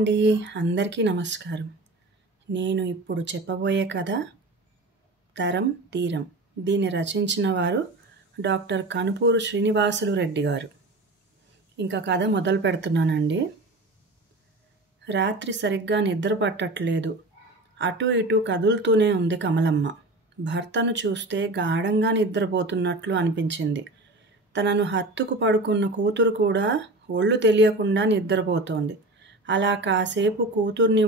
అండి. అందరికీ నమస్కారం. నేను ఇప్పుడు చెప్పబోయే కథ తరం తీరం. దీన్ని రచించిన వారు డాక్టర్ కనుపూరు శ్రీనివాసులు రెడ్డి గారు. ఇంకా కథ మొదలు పెడుతున్నానండి. రాత్రి సరిగ్గా నిద్ర పట్టట్లేదు. అటు ఇటు కదులుతూనే ఉంది కమలమ్మ. భర్తను చూస్తే గాఢంగా నిద్రపోతున్నట్లు అనిపించింది. తనను హత్తుకు పడుకున్న కూతురు కూడా ఒళ్ళు తెలియకుండా నిద్రపోతోంది. అలా కాసేపు కూతుర్ని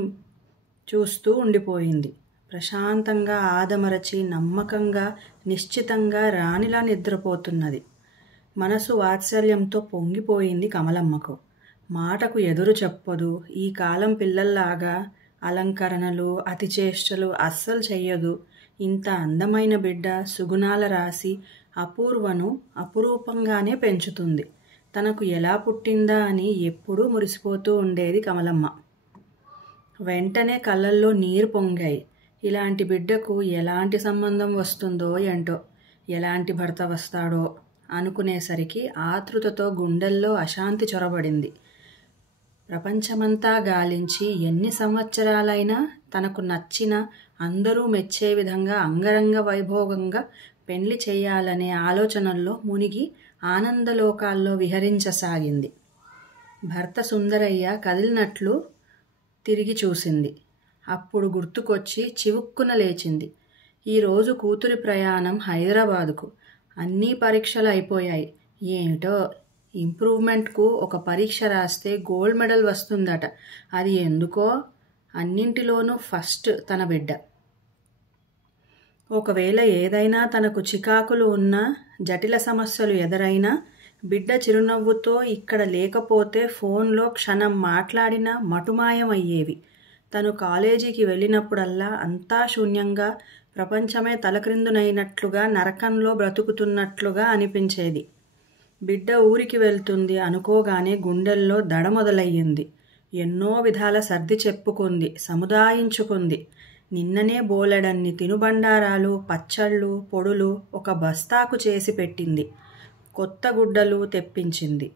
చూస్తూ ఉండిపోయింది. ప్రశాంతంగా ఆదమరచి నమ్మకంగా నిశ్చితంగా రాణిలా నిద్రపోతున్నది. మనసు వాత్సల్యంతో పొంగిపోయింది కమలమ్మకు. మాటకు ఎదురు చెప్పదు. ఈ కాలం పిల్లల్లాగా అలంకరణలు అతిచేష్టలు అస్సలు చెయ్యదు. ఇంత అందమైన బిడ్డ సుగుణాల రాసి అపూర్వను అపురూపంగానే పెంచుతుంది. తనకు ఎలా పుట్టిందా అని ఎప్పుడూ మురిసిపోతూ ఉండేది కమలమ్మ. వెంటనే కళ్ళల్లో నీరు పొంగాయి. ఇలాంటి బిడ్డకు ఎలాంటి సంబంధం వస్తుందో ఏంటో, ఎలాంటి భర్త వస్తాడో అనుకునేసరికి ఆతృతతో గుండెల్లో అశాంతి చొరబడింది. ప్రపంచమంతా గాలించి ఎన్ని సంవత్సరాలైనా తనకు నచ్చిన అందరూ మెచ్చే విధంగా అంగరంగ వైభోగంగా పెళ్లి చేయాలనే ఆలోచనల్లో మునిగి ఆనందలోకాల్లో విహరించసాగింది. భర్త సుందరయ్య కదిలినట్లు తిరిగి చూసింది. అప్పుడు గుర్తుకొచ్చి చివుక్కున లేచింది. ఈరోజు కూతురి ప్రయాణం హైదరాబాదుకు. అన్నీ పరీక్షలు అయిపోయాయి. ఏమిటో ఇంప్రూవ్మెంట్కు ఒక పరీక్ష రాస్తే గోల్డ్ మెడల్ వస్తుందట. అది ఎందుకో అన్నింటిలోనూ ఫస్ట్ తన బిడ్డ. ఒకవేళ ఏదైనా తనకు చికాకులు ఉన్నా, జటిల సమస్యలు ఎదురైనా బిడ్డ చిరునవ్వుతో ఇక్కడ లేకపోతే ఫోన్లో క్షణం మాట్లాడినా మటుమాయమయ్యేవి. తను కాలేజీకి వెళ్ళినప్పుడల్లా అంతా శూన్యంగా, ప్రపంచమే తలక్రిందునైనట్లుగా, నరకంలో బ్రతుకుతున్నట్లుగా అనిపించేది. బిడ్డ ఊరికి వెళ్తుంది అనుకోగానే గుండెల్లో దడ మొదలయ్యింది. ఎన్నో విధాల సర్ది చెప్పుకుంది, సముదాయించుకుంది. నిన్ననే బోలెడన్ని తినుబండారాలు, పచ్చళ్ళు, పొడులు ఒక బస్తాకు చేసి పెట్టింది. కొత్త గుడ్డలు తెప్పించింది.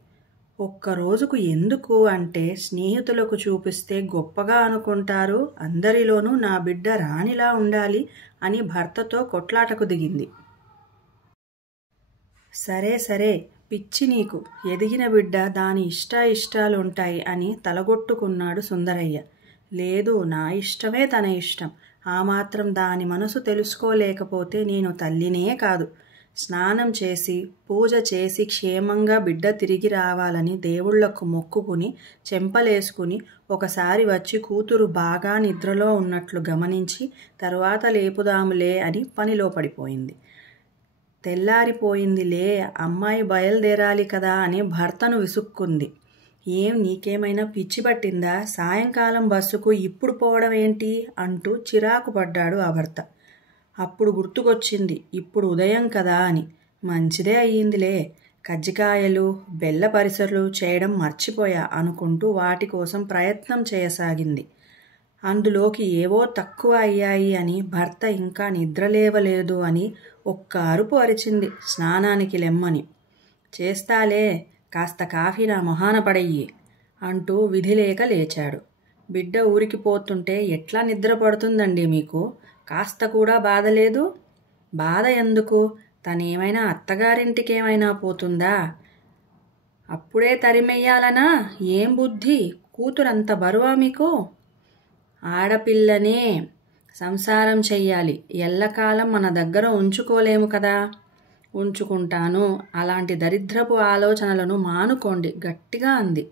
ఒక్కరోజుకు ఎందుకు అంటే స్నేహితులకు చూపిస్తే గొప్పగా అనుకుంటారు, అందరిలోనూ నా బిడ్డ రాణిలా ఉండాలి అని భర్తతో కొట్లాటకు దిగింది. సరే సరే, పిచ్చి నీకు, ఎదిగిన బిడ్డ దాని ఇష్టాలుంటాయి అని తలగొట్టుకున్నాడు సుందరయ్య. లేదు, నా ఇష్టమే తన ఇష్టం. ఆ మాత్రం దాని మనసు తెలుసుకోలేకపోతే నేను తల్లినే కాదు. స్నానం చేసి పూజ చేసి క్షేమంగా బిడ్డ తిరిగి రావాలని దేవుళ్లకు మొక్కుకుని చెంపలేసుకుని ఒకసారి వచ్చి కూతురు బాగా నిద్రలో ఉన్నట్లు గమనించి తరువాత లేపుదాములే అని పనిలో పడిపోయింది. తెల్లారిపోయిందిలే, అమ్మాయి బయలుదేరాలి కదా అని భర్తను విసుక్కుంది. ఏం నీకేమైనా పిచ్చి పట్టిందా? సాయంకాలం బస్సుకు ఇప్పుడు పోవడం ఏంటి అంటూ చిరాకు పడ్డాడు ఆ భర్త. అప్పుడు గుర్తుకొచ్చింది, ఇప్పుడు ఉదయం కదా అని. మంచిదే అయ్యిందిలే, కజ్జికాయలు బెల్ల పరిసరలు చేయడం మర్చిపోయా అనుకుంటూ వాటి కోసం ప్రయత్నం చేయసాగింది. అందులోకి ఏవో తక్కువ అయ్యాయి అని భర్త ఇంకా నిద్రలేవలేదు అని ఒక్క అరుపు అరిచింది స్నానానికి లెమ్మని. చేస్తాలే, కాస్త కాఫీ నా మొహాన పడెయ్యి అంటూ విధిలేక లేచాడు. బిడ్డ ఊరికి పోతుంటే ఎట్లా నిద్ర పడుతుందండి మీకు? కాస్త కూడా బాధ లేదు? బాధ ఎందుకు? తనేమైనా అత్తగారింటికేమైనా పోతుందా? అప్పుడే తరిమెయ్యాలనా? ఏం బుద్ధి? కూతురంత బరువా మీకు? ఆడపిల్లనే, సంసారం చెయ్యాలి, ఎల్లకాలం మన దగ్గర ఉంచుకోలేము కదా. ఉంచుకుంటాను, అలాంటి దరిద్రపు ఆలోచనలను మానుకోండి గట్టిగా అంది.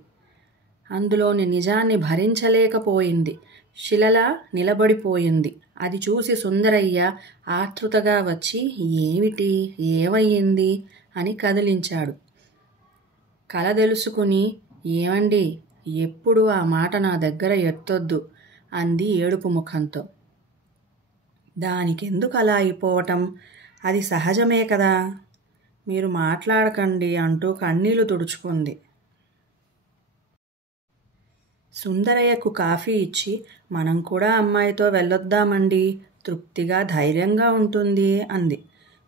అందులోని నిజాన్ని భరించలేకపోయింది. శిలలా నిలబడిపోయింది. అది చూసి సుందరయ్య ఆతృతగా వచ్చి ఏమిటి, ఏమయ్యింది అని కదిలించాడు. కల తెలుసుకుని, ఏమండి, ఎప్పుడు ఆ మాట నా దగ్గర ఎత్తొద్దు అంది ఏడుపు ముఖంతో. దానికెందుకు అలా అయిపోవటం? అది సహజమే కదా. మీరు మాట్లాడకండి అంటూ కన్నీళ్లు తుడుచుకుంది. సుందరయ్యకు కాఫీ ఇచ్చి, మనం కూడా అమ్మాయితో వెళ్ళొద్దామండి, తృప్తిగా ధైర్యంగా ఉంటుంది అంది.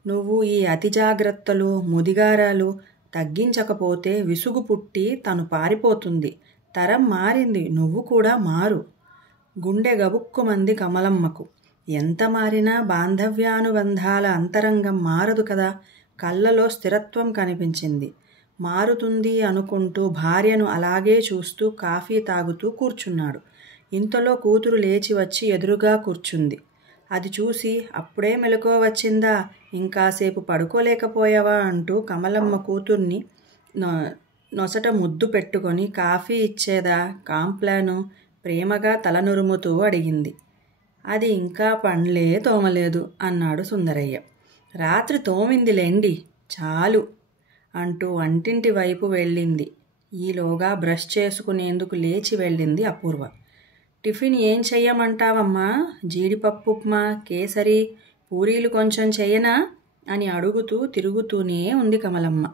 నువ్వు ఈ అతి జాగ్రత్తలు ముదిగారాలు తగ్గించకపోతే విసుగు పుట్టి తను పారిపోతుంది. తరం మారింది, నువ్వు కూడా మారు. గుండె గబుక్కుమంది కమలమ్మకు. ఎంత మారినా బాంధవ్యానుబంధాల అంతరంగం మారదు కదా. కళ్ళలో స్థిరత్వం కనిపించింది. మారుతుంది అనుకుంటూ భార్యను అలాగే చూస్తూ కాఫీ తాగుతూ కూర్చున్నాడు. ఇంతలో కూతురు లేచి వచ్చి ఎదురుగా కూర్చుంది. అది చూసి, అప్పుడే మెలకువ వచ్చిందా, ఇంకాసేపు పడుకోలేకపోయావా అంటూ కమలమ్మ కూతుర్ని నొసట ముద్దు పెట్టుకొని కాఫీ ఇచ్చేదా కాంప్లాను ప్రేమగా తలనురుముతూ అడిగింది. అది ఇంకా పండ్లే తోమలేదు అన్నాడు సుందరయ్య. రాత్రి తోమిందిలేండి, చాలు అంటూ వంటింటి వైపు వెళ్ళింది. ఈలోగా బ్రష్ చేసుకునేందుకు లేచి వెళ్ళింది అపూర్వ. టిఫిన్ ఏం చెయ్యమంటావమ్మా? జీడిపప్పు ఉప్మా, కేసరి, పూరీలు కొంచెం చెయ్యనా అని అడుగుతూ తిరుగుతూనే ఉంది కమలమ్మ.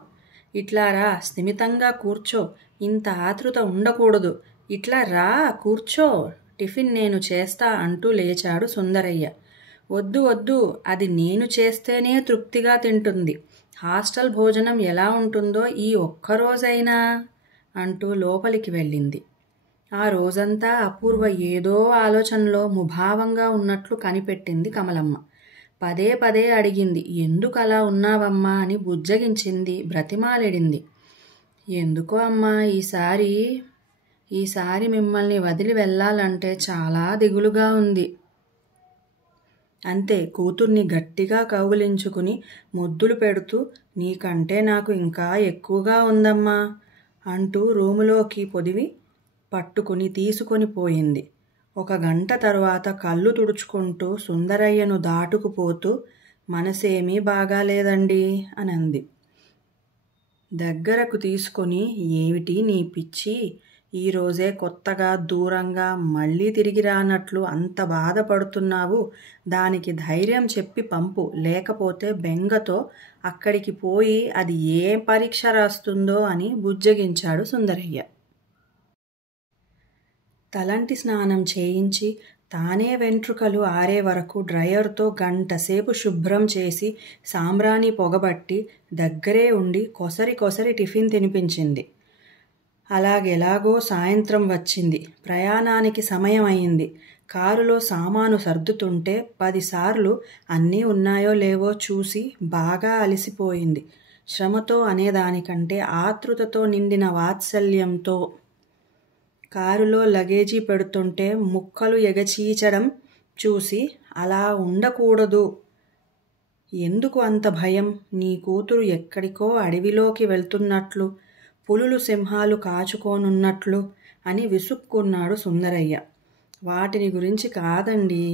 ఇట్లా రా, స్థిమితంగా కూర్చో, ఇంత ఆతృత ఉండకూడదు, ఇట్లా రా కూర్చో, టిఫిన్ నేను చేస్తా అంటూ లేచాడు సుందరయ్య. వద్దు వద్దు, అది నేను చేస్తేనే తృప్తిగా తింటుంది. హాస్టల్ భోజనం ఎలా ఉంటుందో ఈ ఒక్కరోజైనా అంటూ లోపలికి వెళ్ళింది. ఆ రోజంతా అపూర్వ ఏదో ఆలోచనలో ముభావంగా ఉన్నట్లు కనిపెట్టింది కమలమ్మ. పదే పదే అడిగింది. ఎందుకు అలా ఉన్నావమ్మా అని బుజ్జగించింది, బ్రతిమాలిడింది. ఎందుకో అమ్మా, ఈసారి మిమ్మల్ని వదిలి వెళ్ళాలంటే చాలా దిగులుగా ఉంది. అంతే. కూతుర్ని గట్టిగా కౌగిలించుకుని ముద్దులు పెడుతూ, నీకంటే నాకు ఇంకా ఎక్కువగా ఉందమ్మా అంటూ రూములోకి పొదివి పట్టుకుని తీసుకొని పోయింది. 1 గంట తరువాత కళ్ళు తుడుచుకుంటూ సుందరయ్యను దాటుకుపోతూ, మనసేమీ బాగాలేదండి అనంది. దగ్గరకు తీసుకొని, ఏమిటి నీ పిచ్చి, ఈరోజే కొత్తగా దూరంగా మళ్ళీ తిరిగి రానట్లు అంత బాధపడుతున్నావు. దానికి ధైర్యం చెప్పి పంపు, లేకపోతే బెంగతో అక్కడికి పోయి అది ఏ పరీక్ష రాస్తుందో అని బుజ్జగించాడు సుందరయ్య. తలంటి స్నానం చేయించి తానే వెంట్రుకలు ఆరే వరకు డ్రయర్తో గంటసేపు శుభ్రం చేసి సాంబ్రాణి పొగబట్టి దగ్గరే ఉండి కొసరి టిఫిన్ తినిపించింది. అలాగెలాగో సాయంత్రం వచ్చింది. ప్రయాణానికి సమయం అయింది. కారులో సామాను సర్దుతుంటే 10 సార్లు అన్నీ ఉన్నాయో లేవో చూసి బాగా అలసిపోయింది. శ్రమతో అనేదానికంటే ఆతృతతో నిండిన వాత్సల్యంతో. కారులో లగేజీ పెడుతుంటే ముక్కలు ఎగచీచడం చూసి, అలా ఉండకూడదు, ఎందుకు అంత భయం, నీ కూతురు ఎక్కడికో అడవిలోకి వెళ్తున్నట్లు, పులులు సింహాలు కాచుకోనున్నట్లు అని విసుక్కున్నాడు సుందరయ్య. వాటిని గురించి కాదండి,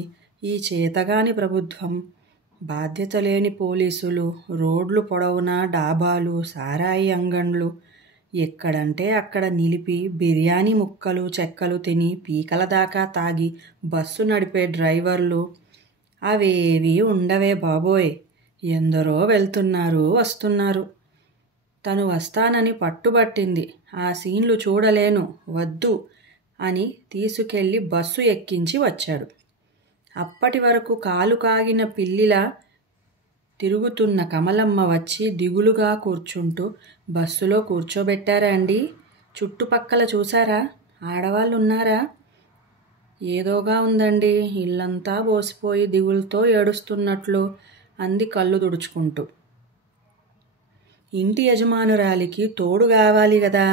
ఈ చేతగాని ప్రభుత్వం, బాధ్యత లేని పోలీసులు, రోడ్లు పొడవునా డాబాలు, సారాయి అంగన్లు, ఎక్కడంటే అక్కడ నిలిపి బిర్యానీ ముక్కలు చెక్కలు తిని పీకల దాకా తాగి బస్సు నడిపే డ్రైవర్లు, అవేవీ ఉండవే బాబోయ్. ఎందరో వెళ్తున్నారు, వస్తున్నారు. తను వస్తానని పట్టుబట్టింది. ఆ సీన్లు చూడలేను, వద్దు అని తీసుకెళ్ళి బస్సు ఎక్కించి వచ్చాడు. అప్పటి వరకు కాలు కాగిన పిల్లిలా తిరుగుతున్న కమలమ్మ వచ్చి దిగులుగా కూర్చుంటూ, బస్సులో కూర్చోబెట్టారా అండి? చుట్టుపక్కల చూసారా? ఆడవాళ్ళు ఉన్నారా? ఏదోగా ఉందండి, ఇల్లంతా బోసిపోయి దిగులుతో ఏడుస్తున్నట్లు అంది కళ్ళు తుడుచుకుంటూ. ఇంటి యజమానురాలికి తోడు కావాలి గదా.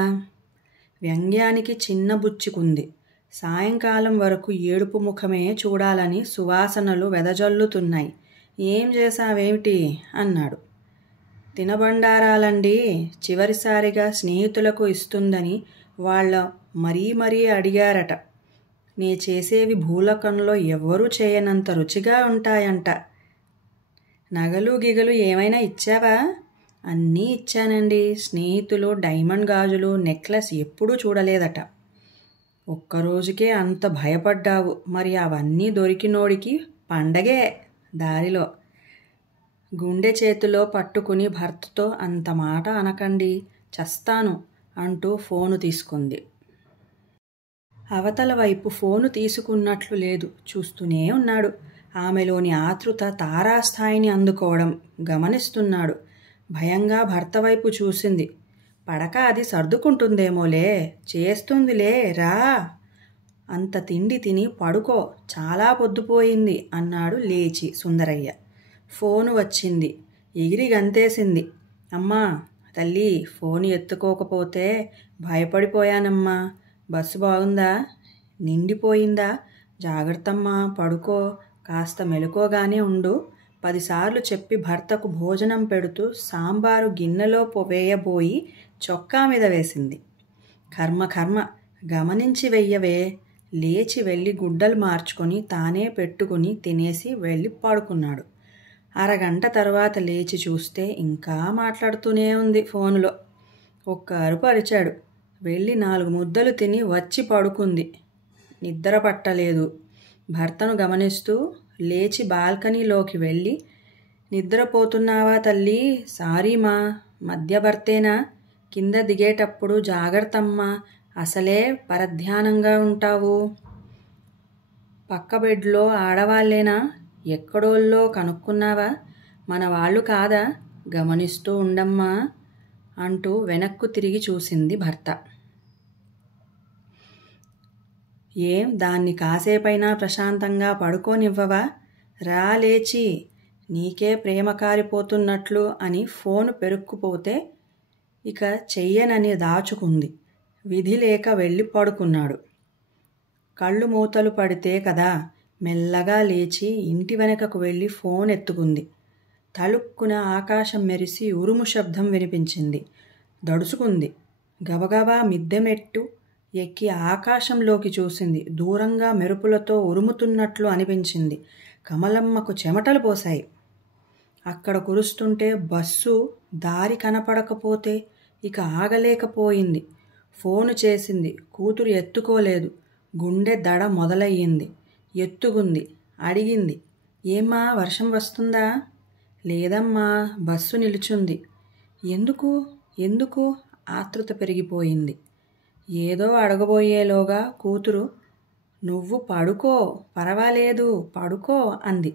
వ్యంగ్యానికి చిన్న బుచ్చుకుంది. సాయంకాలం వరకు ఏడుపు ముఖమే చూడాలని సువాసనలు వెదజల్లుతున్నాయి. ఏం చేశావేమిటి అన్నాడు. తినబండారాలండి, చివరిసారిగా స్నేహితులకు ఇస్తుందని వాళ్ళ మరీ అడిగారట. నే చేసేవి భూలోకంలో ఎవ్వరూ చేయనంత రుచిగా ఉంటాయంట. నగలు గిగలు ఏమైనా ఇచ్చావా? అన్నీ ఇచ్చానండి. స్నేహితులు డైమండ్ గాజులు, నెక్లెస్ ఎప్పుడూ చూడలేదట. ఒక్కరోజుకే అంత భయపడ్డావు, మరి అవన్నీ దొరికినోడికి పండగే దారిలో. గుండె చేతిలో పట్టుకుని భర్తతో అంత మాట అనకండి, చస్తాను అంటూ ఫోను తీసుకుంది. అవతల వైపు ఫోను తీసుకున్నట్లు లేదు, చూస్తూనే ఉన్నాడు. ఆమెలోని ఆతృత తారాస్థాయిని అందుకోవడం గమనిస్తున్నాడు. భయంగా భర్త వైపు చూసింది. పడక అది సర్దుకుంటుందేమోలే, చేస్తుందిలే, రా. అంత తిండి తిని పడుకో, చాలా పొద్దుపోయింది అన్నాడు లేచి సుందరయ్య. ఫోను వచ్చింది. ఎగిరి గంతేసింది. అమ్మా తల్లి, ఫోను ఎత్తుకోకపోతే భయపడిపోయానమ్మా. బస్సు బాగుందా? నిండిపోయిందా? జాగ్రత్తమ్మా, పడుకో, కాస్త మెలకువగానే ఉండు. 10 సార్లు చెప్పి భర్తకు భోజనం పెడుతూ సాంబారు గిన్నెలో వేయబోయి చొక్కా మీద వేసింది. కర్మ, గమనించి వెయ్యవే. లేచి వెళ్ళి గుడ్డలు మార్చుకొని తానే పెట్టుకుని తినేసి వెళ్ళి పడుకున్నాడు. అరగంట తర్వాత లేచి చూస్తే ఇంకా మాట్లాడుతూనే ఉంది ఫోనులో. ఒక్క అరుపు అరిచాడు. వెళ్ళి 4 ముద్దలు తిని వచ్చి పడుకుంది. నిద్ర పట్టలేదు. భర్తను గమనిస్తూ లేచి బాల్కనీలోకి వెళ్ళి, నిద్రపోతున్నావా తల్లి? సారీమా, మధ్య భర్తేనా? కింద దిగేటప్పుడు జాగ్రత్తమ్మా, అసలే పరధ్యానంగా ఉంటావు. పక్క బెడ్లో ఆడవాళ్ళేనా? ఎక్కడోళ్ళో కనుక్కున్నావా? మన వాళ్ళు కాదా? గమనిస్తూ ఉండమ్మా అంటూ వెనక్కు తిరిగి చూసింది భర్త. ఏం దాన్ని కాసేపైనా ప్రశాంతంగా పడుకోనివ్వవా? రా లేచి, నీకే ప్రేమ కారిపోతున్నట్లు అని ఫోను పెరుక్కుపోతే ఇక చెయ్యనని దాచుకుంది. విధి లేక వెళ్ళి పడుకున్నాడు. కళ్ళు మూతలు పడితే కదా, మెల్లగా లేచి ఇంటి వెనకకు వెళ్ళి ఫోన్ ఎత్తుకుంది. తలుక్కున ఆకాశం మెరిసి ఉరుము శబ్దం వినిపించింది. దడుచుకుంది. గబగబా మిద్దెమెట్టు ఎక్కి ఆకాశంలోకి చూసింది. దూరంగా మెరుపులతో ఉరుముతున్నట్లు అనిపించింది. కమలమ్మకు చెమటలు పోశాయి. అక్కడ కురుస్తుంటే బస్సు దారి కనపడకపోతే ఇక ఆగలేకపోయింది. ఫోను చేసింది. కూతురు ఎత్తుకోలేదు. గుండె దడ మొదలయ్యింది. ఎత్తుకుంది. అడిగింది, ఏమ్మా వర్షం వస్తుందా? లేదమ్మా, బస్సు నిలుచుంది. ఎందుకు? ఆతృత పెరిగిపోయింది. ఏదో అడగబోయేలోగా కూతురు, నువ్వు పడుకో, పర్వాలేదు, పడుకో అంది.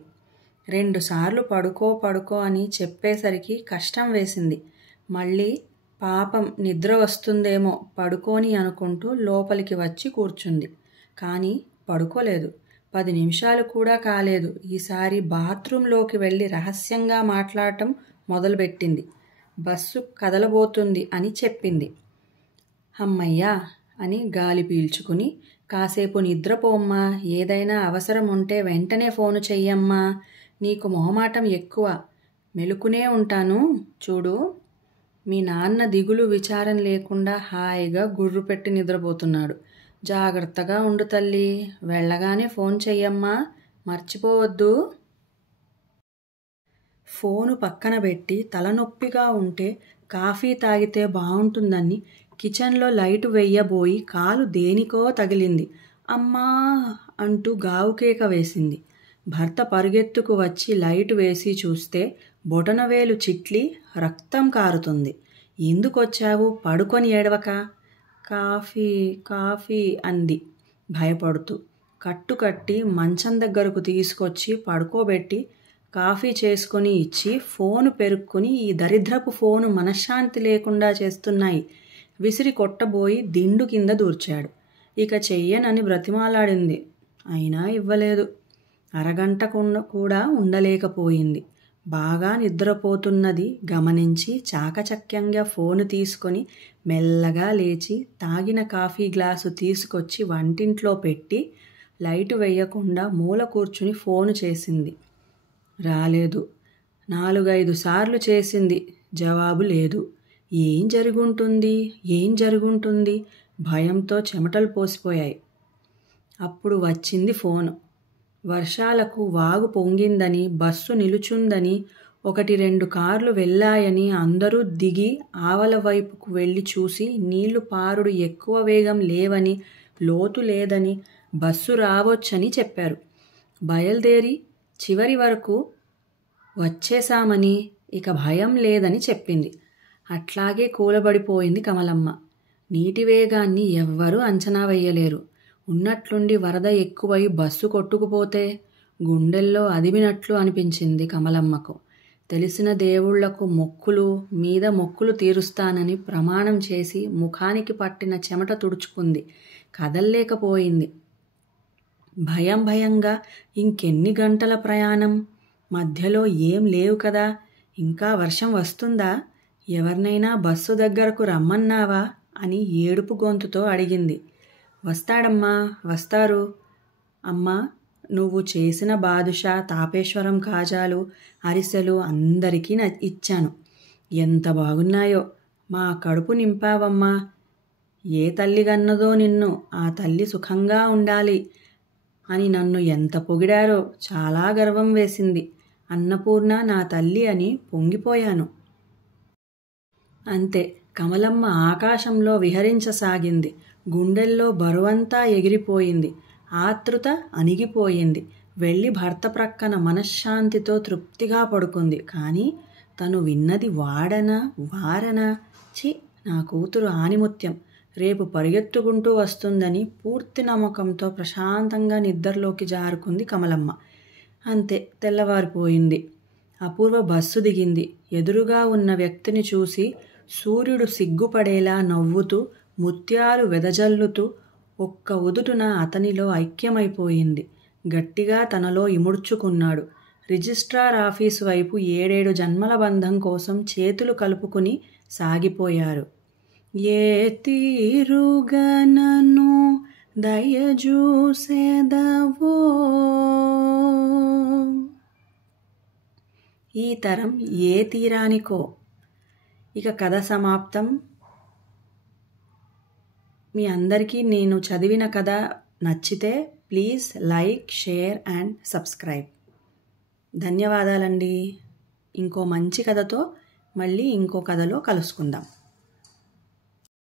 2 సార్లు పడుకో అని చెప్పేసరికి కష్టం వేసింది. మళ్ళీ పాపం నిద్ర వస్తుందేమో పడుకోని అనుకుంటూ లోపలికి వచ్చి కూర్చుంది. కానీ పడుకోలేదు. 10 నిమిషాలు కూడా కాలేదు. ఈసారి బాత్రూంలోకి వెళ్ళి రహస్యంగా మాట్లాడటం మొదలుపెట్టింది. బస్సు కదలబోతుంది అని చెప్పింది. అమ్మయ్యా అని గాలి పీల్చుకుని, కాసేపు నిద్రపోమ్మా, ఏదైనా అవసరం ఉంటే వెంటనే ఫోను చెయ్యమ్మా, నీకు మొహమాటం ఎక్కువ, మెలుకునే ఉంటాను చూడు. మీ నాన్న దిగులు విచారం లేకుండా హాయిగా గుర్రు పెట్టి నిద్రపోతున్నాడు. జాగ్రత్తగా ఉండు తల్లి, వెళ్ళగానే ఫోన్ చెయ్యమ్మా, మర్చిపోవద్దు. ఫోను పక్కన పెట్టి తలనొప్పిగా ఉంటే కాఫీ తాగితే బాగుంటుందని కిచెన్లో లైటు వెయ్యబోయి కాలు దేనికో తగిలింది. అమ్మా అంటూ గావుకేక వేసింది. భర్త పరుగెత్తుకు వచ్చి లైటు వేసి చూస్తే బొటనవేలు చిట్లి రక్తం కారుతుంది. ఎందుకొచ్చావు? పడుకొని ఏడవక. కాఫీ అంది భయపడుతూ. కట్టుకట్టి మంచం దగ్గరకు తీసుకొచ్చి పడుకోబెట్టి కాఫీ చేసుకొని ఇచ్చి ఫోను పెరుక్కుని, ఈ దరిద్రపు ఫోను మనశ్శాంతి లేకుండా చేస్తున్నాయి విసిరి కొట్టబోయి దిండు కింద దూర్చాడు. ఇక చెయ్యనని బ్రతిమాలాడింది. అయినా ఇవ్వలేదు. అరగంట కూడా ఉండలేకపోయింది. బాగా నిద్రపోతున్నది గమనించి చాకచక్యంగా ఫోను తీసుకొని మెల్లగా లేచి తాగిన కాఫీ గ్లాసు తీసుకొచ్చి వంటింట్లో పెట్టి లైటు వేయకుండా మూల కూర్చుని ఫోను చేసింది. రాలేదు. 4-5 సార్లు చేసింది. జవాబు లేదు. ఏం జరుగుంటుంది? భయంతో చెమటలు పోసిపోయాయి. అప్పుడు వచ్చింది ఫోను. వర్షాలకు వాగు పొంగిందని, బస్సు నిలుచుందని, 1-2 కార్లు వెళ్ళాయని, అందరూ దిగి ఆవల వైపుకు వెళ్ళి చూసి నీళ్లు పారుడు ఎక్కువ వేగం లేవని, లోతు లేదని, బస్సు రావచ్చని చెప్పారు. బయలుదేరి చివరి వరకు వచ్చేశామని, ఇక భయం లేదని చెప్పింది. అట్లాగే కూలబడిపోయింది కమలమ్మ. నీటి వేగాన్ని ఎవ్వరూ అంచనా వెయ్యలేరు. ఉన్నట్లుండి వరద ఎక్కువై బస్సు కొట్టుకుపోతే గుండెల్లో అదిమినట్లు అనిపించింది కమలమ్మకు. తెలిసిన దేవుళ్లకు మొక్కులు మీద మొక్కులు తీరుస్తానని ప్రమాణం చేసి ముఖానికి పట్టిన చెమట తుడుచుకుంది. కదల్లేకపోయింది. భయంగా ఇంకెన్ని గంటల ప్రయాణం? మధ్యలో ఏం లేవు కదా. ఇంకా వర్షం వస్తుందా? ఎవరినైనా బస్సు దగ్గరకు రమ్మన్నావా అని ఏడుపు గొంతుతో అడిగింది. వస్తాడమ్మా, వస్తారు. అమ్మా, నువ్వు చేసిన బాదుషా, తాపేశ్వరం కాజాలు, అరిసెలు అందరికీ ఇచ్చాను. ఎంత బాగున్నాయో. మా కడుపు నింపావమ్మా. ఏ తల్లి గన్నదో నిన్ను, ఆ తల్లి సుఖంగా ఉండాలి అని నన్ను ఎంత పొగిడారో చాలా గర్వం వేసింది. అన్నపూర్ణ నా తల్లి అని పొంగిపోయాను. అంతే. కమలమ్మ ఆకాశంలో విహరించసాగింది. గుండెల్లో బరువంతా ఎగిరిపోయింది. ఆతృత అణిగిపోయింది. వెళ్ళి భర్త ప్రక్కన మనశ్శాంతితో తృప్తిగా పడుకుంది. కానీ తను విన్నది వాడనా వారనా? చి, నా కూతురు ఆనిముత్యం రేపు పరిగెత్తుకుంటూ వస్తుందని పూర్తి నమ్మకంతో ప్రశాంతంగా నిద్రలోకి జారుకుంది కమలమ్మ. అంతే, తెల్లవారిపోయింది. అపూర్వ బస్సు దిగింది. ఎదురుగా ఉన్న వ్యక్తిని చూసి సూర్యుడు సిగ్గుపడేలా నవ్వుతూ ముత్యాలు వెదజల్లుతూ ఒక్క ఉదుటున అతనిలో ఐక్యమైపోయింది. గట్టిగా తనలో ఇముడ్చుకున్నాడు. రిజిస్ట్రార్ ఆఫీసు వైపు 7 జన్మల బంధం కోసం చేతులు కలుపుకుని సాగిపోయారు. ఏ తీరుగనను దయజూసెదవో, ఈ తరం ఏ తీరానికో. ఇక కథ సమాప్తం. మీ అందరికీ నేను చదివిన కథ నచ్చితే please like, share and subscribe. ధన్యవాదాలండి. ఇంకో మంచి కథతో మళ్ళీ ఇంకో కథలో కలుసుకుందాం.